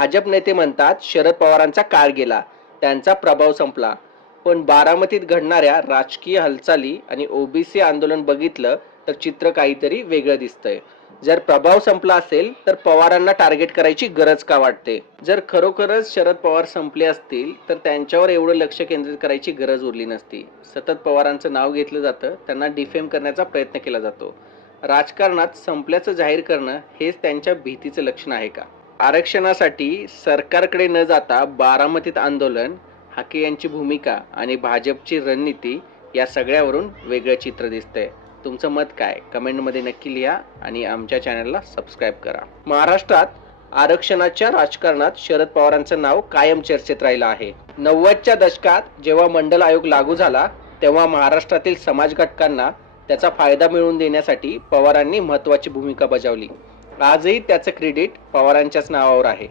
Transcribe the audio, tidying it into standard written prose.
भाजप नेते म्हणतात शरद पवारांचा काळ गेला, त्यांचा प्रभाव संपला. पण बारामतीत घडणाऱ्या राजकीय हालचाली आणि ओबीसी आंदोलन बघितलं तर चित्र काहीतरी वेगळं दिसतंय. जर प्रभाव संपला असेल तर पवारांना टार्गेट करायची गरज का वाटते? जर खरोखरच शरद पवार संपले असतील तर त्यांच्यावर एवढं लक्ष केंद्रित करायची गरज उरली नसती. सतत पवारांचं नाव घेतलं जातं, त्यांना डिफेम करण्याचा प्रयत्न केला जातो. राजकारणात संपल्याचं जाहीर करणं हेच त्यांच्या भीतीचं लक्षण आहे का? आरक्षणासाठी सरकारकडे न जाता बारामतीत आंदोलन, हाके यांची भूमिका आणि भाजपची रणनीती या सगळ्यावरून वेगळं चित्र दिसतंय. तुमचं मत काय? कमेंटमध्ये नक्की लिहा आणि आमच्या चॅनलला सबस्क्राईब करा. महाराष्ट्रात आरक्षणाच्या राजकारणात शरद पवारांचं नाव कायम चर्चेत राहिलं आहे. 90च्या दशकात जेव्हा मंडल आयोग लागू झाला तेव्हा महाराष्ट्रातील समाज घटकांना त्याचा फायदा मिळवून देण्यासाठी पवारांनी महत्त्वाची भूमिका बजावली. आजही त्याचं क्रेडिट पवारांच्याच नावावर आहे.